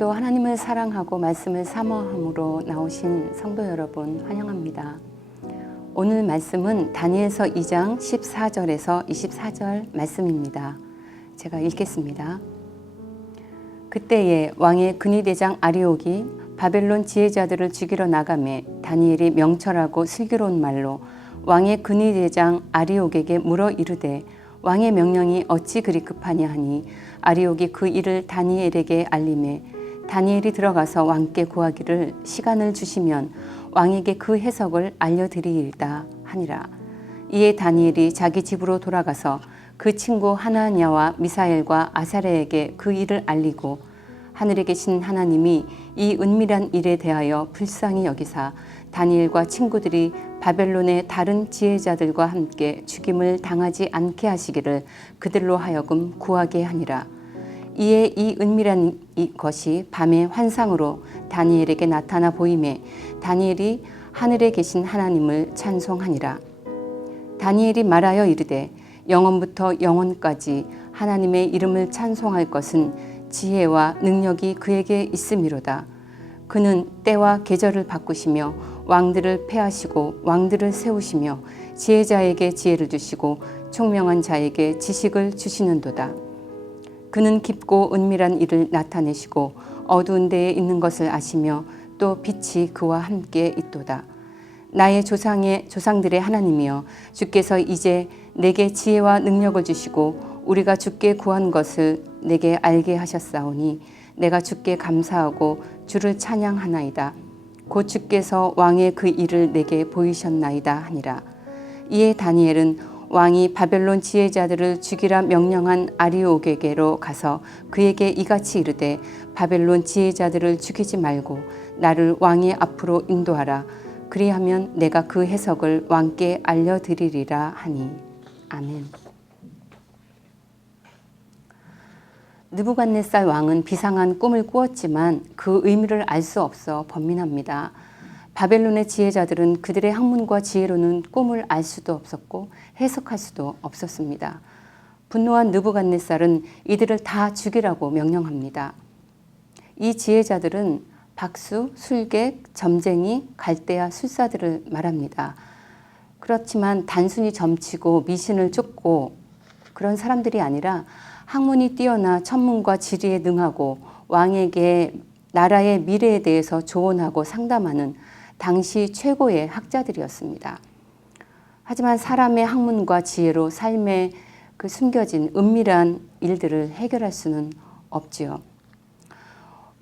오늘도 하나님을 사랑하고 말씀을 사모함으로 나오신 성도 여러분 환영합니다. 오늘 말씀은 다니엘서 2장 14절에서 24절 말씀입니다. 제가 읽겠습니다. 그때에 왕의 근위대장 아리옥이 바벨론 지혜자들을 죽이러 나가매 다니엘이 명철하고 슬기로운 말로 왕의 근위대장 아리옥에게 물어 이르되 왕의 명령이 어찌 그리 급하냐 하니 아리옥이 그 일을 다니엘에게 알림해 다니엘이 들어가서 왕께 구하기를 시간을 주시면 왕에게 그 해석을 알려드리이다 하니라. 이에 다니엘이 자기 집으로 돌아가서 그 친구 하나냐와 미사엘과 아사랴에게 그 일을 알리고 하늘에 계신 하나님이 이 은밀한 일에 대하여 불쌍히 여기사 다니엘과 친구들이 바벨론의 다른 지혜자들과 함께 죽임을 당하지 않게 하시기를 그들로 하여금 구하게 하니라. 이에 이 은밀한 것이 밤의 환상으로 다니엘에게 나타나 보이매 다니엘이 하늘에 계신 하나님을 찬송하니라. 다니엘이 말하여 이르되 영원부터 영원까지 하나님의 이름을 찬송할 것은 지혜와 능력이 그에게 있음이로다. 그는 때와 계절을 바꾸시며 왕들을 패하시고 왕들을 세우시며 지혜자에게 지혜를 주시고 총명한 자에게 지식을 주시는도다. 그는 깊고 은밀한 일을 나타내시고 어두운 데에 있는 것을 아시며 또 빛이 그와 함께 있도다. 나의 조상들의 하나님이여 주께서 이제 내게 지혜와 능력을 주시고 우리가 주께 구한 것을 내게 알게 하셨사오니 내가 주께 감사하고 주를 찬양하나이다. 곧 주께서 왕의 그 일을 내게 보이셨나이다 하니라. 이에 다니엘은 왕이 바벨론 지혜자들을 죽이라 명령한 아리옥에게로 가서 그에게 이같이 이르되 바벨론 지혜자들을 죽이지 말고 나를 왕의 앞으로 인도하라. 그리하면 내가 그 해석을 왕께 알려드리리라 하니. 아멘. 느부갓네살 왕은 비상한 꿈을 꾸었지만 그 의미를 알 수 없어 번민합니다. 바벨론의 지혜자들은 그들의 학문과 지혜로는 꿈을 알 수도 없었고 해석할 수도 없었습니다. 분노한 느부갓네살은 이들을 다 죽이라고 명령합니다. 이 지혜자들은 박수, 술객, 점쟁이, 갈대아 술사들을 말합니다. 그렇지만 단순히 점치고 미신을 쫓고 그런 사람들이 아니라 학문이 뛰어나 천문과 지리에 능하고 왕에게 나라의 미래에 대해서 조언하고 상담하는 당시 최고의 학자들이었습니다. 하지만 사람의 학문과 지혜로 삶에 그 숨겨진 은밀한 일들을 해결할 수는 없지요.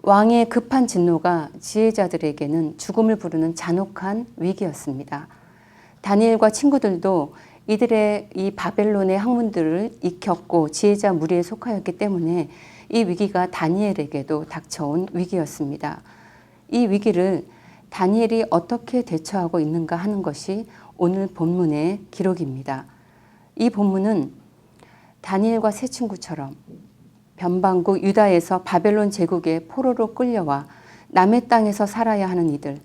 왕의 급한 진노가 지혜자들에게는 죽음을 부르는 잔혹한 위기였습니다. 다니엘과 친구들도 이들의 이 바벨론의 학문들을 익혔고 지혜자 무리에 속하였기 때문에 이 위기가 다니엘에게도 닥쳐온 위기였습니다. 이 위기를 다니엘이 어떻게 대처하고 있는가 하는 것이 오늘 본문의 기록입니다. 이 본문은 다니엘과 세 친구처럼 변방국 유다에서 바벨론 제국의 포로로 끌려와 남의 땅에서 살아야 하는 이들,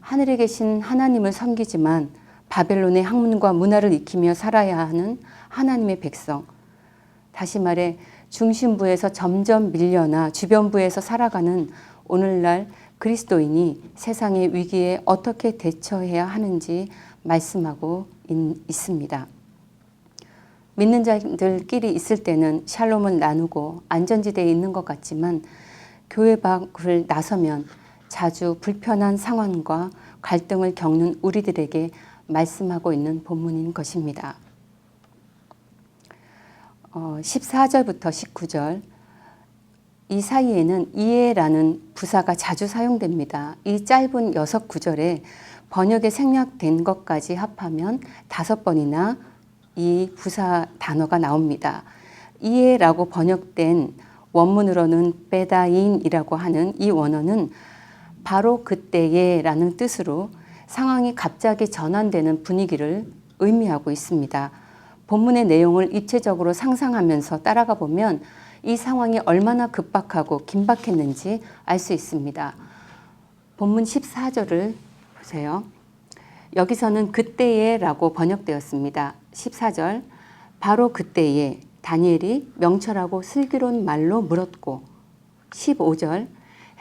하늘에 계신 하나님을 섬기지만 바벨론의 학문과 문화를 익히며 살아야 하는 하나님의 백성, 다시 말해 중심부에서 점점 밀려나 주변부에서 살아가는 오늘날 그리스도인이 세상의 위기에 어떻게 대처해야 하는지 말씀하고 있습니다. 믿는 자들끼리 있을 때는 샬롬을 나누고 안전지대에 있는 것 같지만 교회 밖을 나서면 자주 불편한 상황과 갈등을 겪는 우리들에게 말씀하고 있는 본문인 것입니다. 14절부터 19절 이 사이에는 이에라는 부사가 자주 사용됩니다. 이 짧은 6구절에 번역에 생략된 것까지 합하면 5번이나 이 부사 단어가 나옵니다. 이에라고 번역된 원문으로는 베다인이라고 하는 이 원어는 바로 그때에 라는 뜻으로 상황이 갑자기 전환되는 분위기를 의미하고 있습니다. 본문의 내용을 입체적으로 상상하면서 따라가 보면 이 상황이 얼마나 급박하고 긴박했는지 알 수 있습니다. 본문 14절을 보세요. 여기서는 그때에 라고 번역되었습니다. 14절 바로 그때에 다니엘이 명철하고 슬기로운 말로 물었고 15절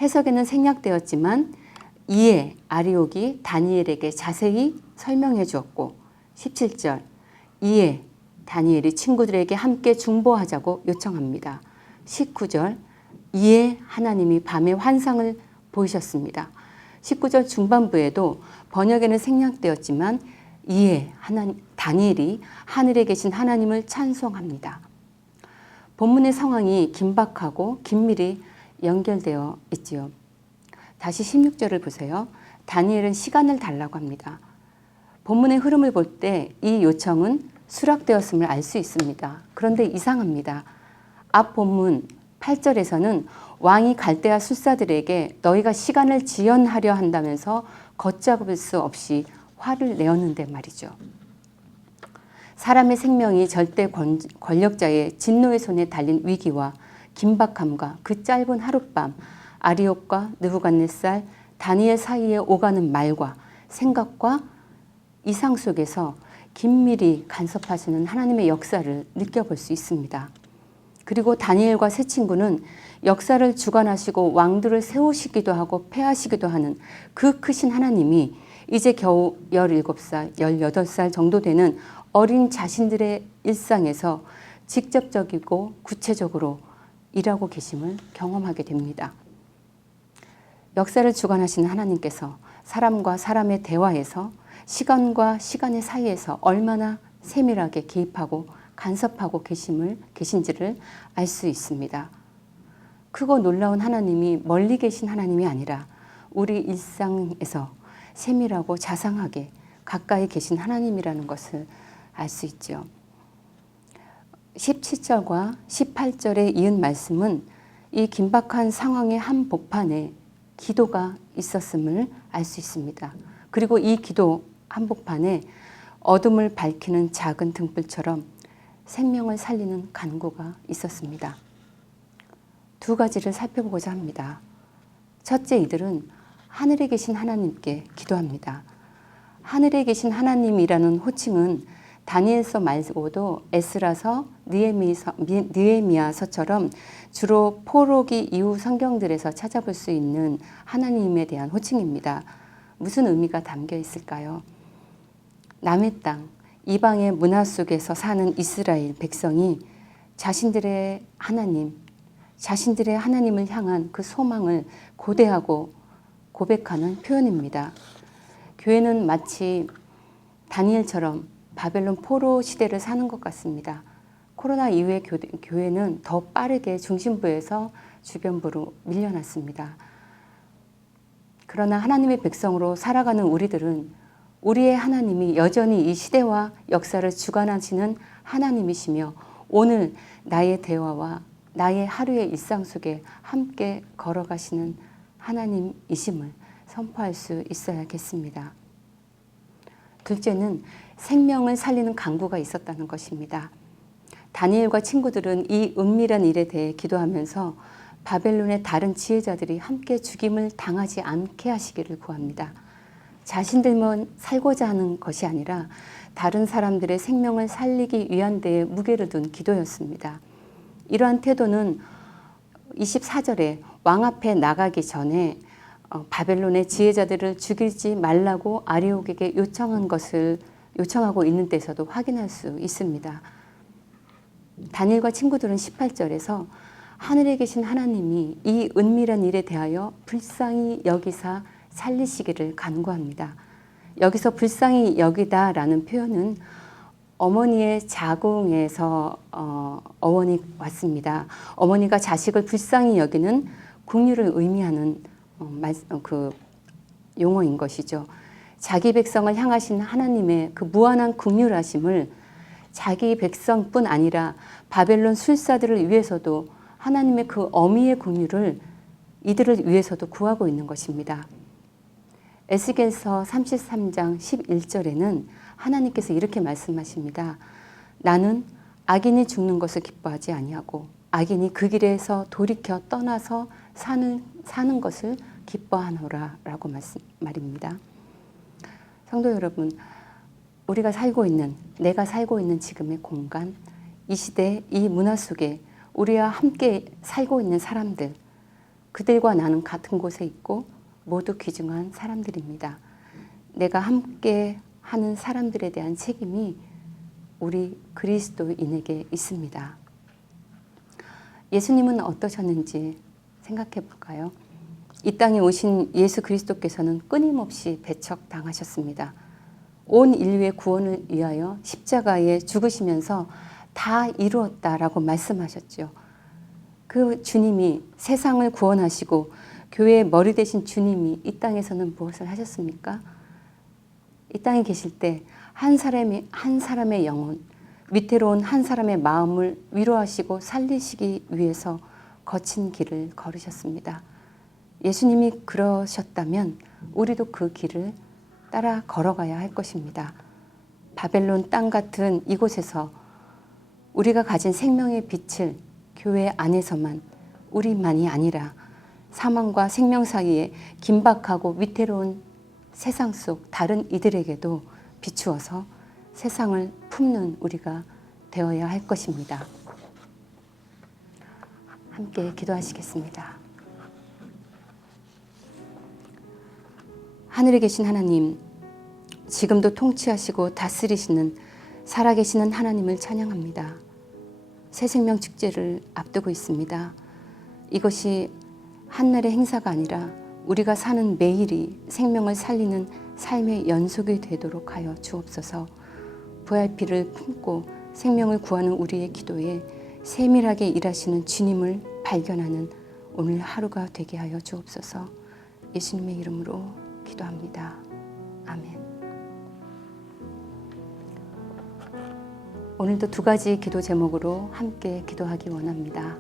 해석에는 생략되었지만 이에 아리옥이 다니엘에게 자세히 설명해 주었고 17절 이에 다니엘이 친구들에게 함께 중보하자고 요청합니다. 19절 이에 하나님이 밤에 환상을 보이셨습니다. 19절 중반부에도 번역에는 생략되었지만 이에 다니엘이 하늘에 계신 하나님을 찬송합니다. 본문의 상황이 긴박하고 긴밀히 연결되어 있지요. 다시 16절을 보세요. 다니엘은 시간을 달라고 합니다. 본문의 흐름을 볼 때 이 요청은 수락되었음을 알 수 있습니다. 그런데 이상합니다. 앞 본문 8절에서는 왕이 갈대아 술사들에게 너희가 시간을 지연하려 한다면서 걷잡을 수 없이 화를 내었는데 말이죠. 사람의 생명이 절대 권력자의 진노의 손에 달린 위기와 긴박함과 그 짧은 하룻밤 아리옥과 느부갓네살 다니엘 사이에 오가는 말과 생각과 이상 속에서 긴밀히 간섭하시는 하나님의 역사를 느껴볼 수 있습니다. 그리고 다니엘과 세 친구는 역사를 주관하시고 왕들을 세우시기도 하고 패하시기도 하는 그 크신 하나님이 이제 겨우 17살, 18살 정도 되는 어린 자신들의 일상에서 직접적이고 구체적으로 일하고 계심을 경험하게 됩니다. 역사를 주관하시는 하나님께서 사람과 사람의 대화에서 시간과 시간의 사이에서 얼마나 세밀하게 개입하고 간섭하고 계신지를 알 수 있습니다. 크고 놀라운 하나님이 멀리 계신 하나님이 아니라 우리 일상에서 세밀하고 자상하게 가까이 계신 하나님이라는 것을 알 수 있죠. 17절과 18절에 이은 말씀은 이 긴박한 상황의 한복판에 기도가 있었음을 알 수 있습니다. 그리고 이 기도 한복판에 어둠을 밝히는 작은 등불처럼 생명을 살리는 간구가 있었습니다. 두 가지를 살펴보고자 합니다. 첫째, 이들은 하늘에 계신 하나님께 기도합니다. 하늘에 계신 하나님이라는 호칭은 다니엘서 말고도 에스라서, 느헤미야서처럼 주로 포로기 이후 성경들에서 찾아볼 수 있는 하나님에 대한 호칭입니다. 무슨 의미가 담겨 있을까요? 남의 땅, 이방의 문화 속에서 사는 이스라엘 백성이 자신들의 하나님을 향한 그 소망을 고대하고 고백하는 표현입니다. 교회는 마치 다니엘처럼 바벨론 포로 시대를 사는 것 같습니다. 코로나 이후에 교회는 더 빠르게 중심부에서 주변부로 밀려났습니다. 그러나 하나님의 백성으로 살아가는 우리들은 우리의 하나님이 여전히 이 시대와 역사를 주관하시는 하나님이시며 오늘 나의 대화와 나의 하루의 일상 속에 함께 걸어가시는 하나님이심을 선포할 수 있어야겠습니다. 둘째는 생명을 살리는 간구가 있었다는 것입니다. 다니엘과 친구들은 이 은밀한 일에 대해 기도하면서 바벨론의 다른 지혜자들이 함께 죽임을 당하지 않게 하시기를 구합니다. 자신들만 살고자 하는 것이 아니라 다른 사람들의 생명을 살리기 위한 데에 무게를 둔 기도였습니다. 이러한 태도는 24절에 왕 앞에 나가기 전에 바벨론의 지혜자들을 죽이지 말라고 아리옥에게 요청하고 있는 데서도 확인할 수 있습니다. 다니엘과 친구들은 18절에서 하늘에 계신 하나님이 이 은밀한 일에 대하여 불쌍히 여기사 살리시기를 간구합니다. 여기서 불쌍히 여기다라는 표현은 어머니의 자궁에서 어원이 왔습니다. 어머니가 자식을 불쌍히 여기는 긍휼을 의미하는 그 용어인 것이죠. 자기 백성을 향하신 하나님의 그 무한한 긍휼하심을 자기 백성뿐 아니라 바벨론 술사들을 위해서도 하나님의 그 어미의 긍휼을 이들을 위해서도 구하고 있는 것입니다. 에스겔서 33장 11절에는 하나님께서 이렇게 말씀하십니다. 나는 악인이 죽는 것을 기뻐하지 아니하고 악인이 그 길에서 돌이켜 떠나서 사는 것을 기뻐하노라 라고 말입니다. 성도 여러분, 내가 살고 있는 지금의 공간, 이 시대 이 문화 속에 우리와 함께 살고 있는 사람들, 그들과 나는 같은 곳에 있고 모두 귀중한 사람들입니다. 내가 함께 하는 사람들에 대한 책임이 우리 그리스도인에게 있습니다. 예수님은 어떠셨는지 생각해 볼까요? 이 땅에 오신 예수 그리스도께서는 끊임없이 배척당하셨습니다. 온 인류의 구원을 위하여 십자가에 죽으시면서 다 이루었다라고 말씀하셨죠. 그 주님이 세상을 구원하시고 교회의 머리 되신 주님이 이 땅에서는 무엇을 하셨습니까? 이 땅에 계실 때 한 사람의 영혼, 위태로운 한 사람의 마음을 위로하시고 살리시기 위해서 거친 길을 걸으셨습니다. 예수님이 그러셨다면 우리도 그 길을 따라 걸어가야 할 것입니다. 바벨론 땅 같은 이곳에서 우리가 가진 생명의 빛을 교회 안에서만 우리만이 아니라 사망과 생명 사이에 긴박하고 위태로운 세상 속 다른 이들에게도 비추어서 세상을 품는 우리가 되어야 할 것입니다. 함께 기도하시겠습니다. 하늘에 계신 하나님, 지금도 통치하시고 다스리시는 살아계시는 하나님을 찬양합니다. 새생명 축제를 앞두고 있습니다. 이것이 한날의 행사가 아니라 우리가 사는 매일이 생명을 살리는 삶의 연속이 되도록 하여 주옵소서. VIP를 품고 생명을 구하는 우리의 기도에 세밀하게 일하시는 주님을 발견하는 오늘 하루가 되게 하여 주옵소서. 예수님의 이름으로 기도합니다. 아멘. 오늘도 두 가지 기도 제목으로 함께 기도하기 원합니다.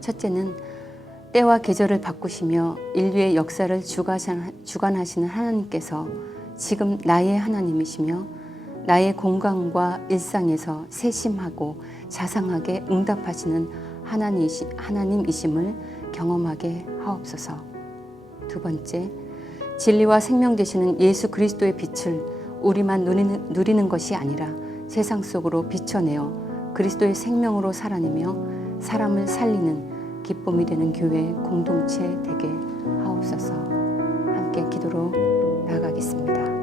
첫째는 때와 계절을 바꾸시며 인류의 역사를 주관하시는 하나님께서 지금 나의 하나님이시며 나의 건강과 일상에서 세심하고 자상하게 응답하시는 하나님이심을 경험하게 하옵소서. 두 번째, 진리와 생명 되시는 예수 그리스도의 빛을 우리만 누리는 것이 아니라 세상 속으로 비춰내어 그리스도의 생명으로 살아내며 사람을 살리는 기쁨이 되는 교회 공동체 되게 하옵소서. 함께 기도로 나아가겠습니다.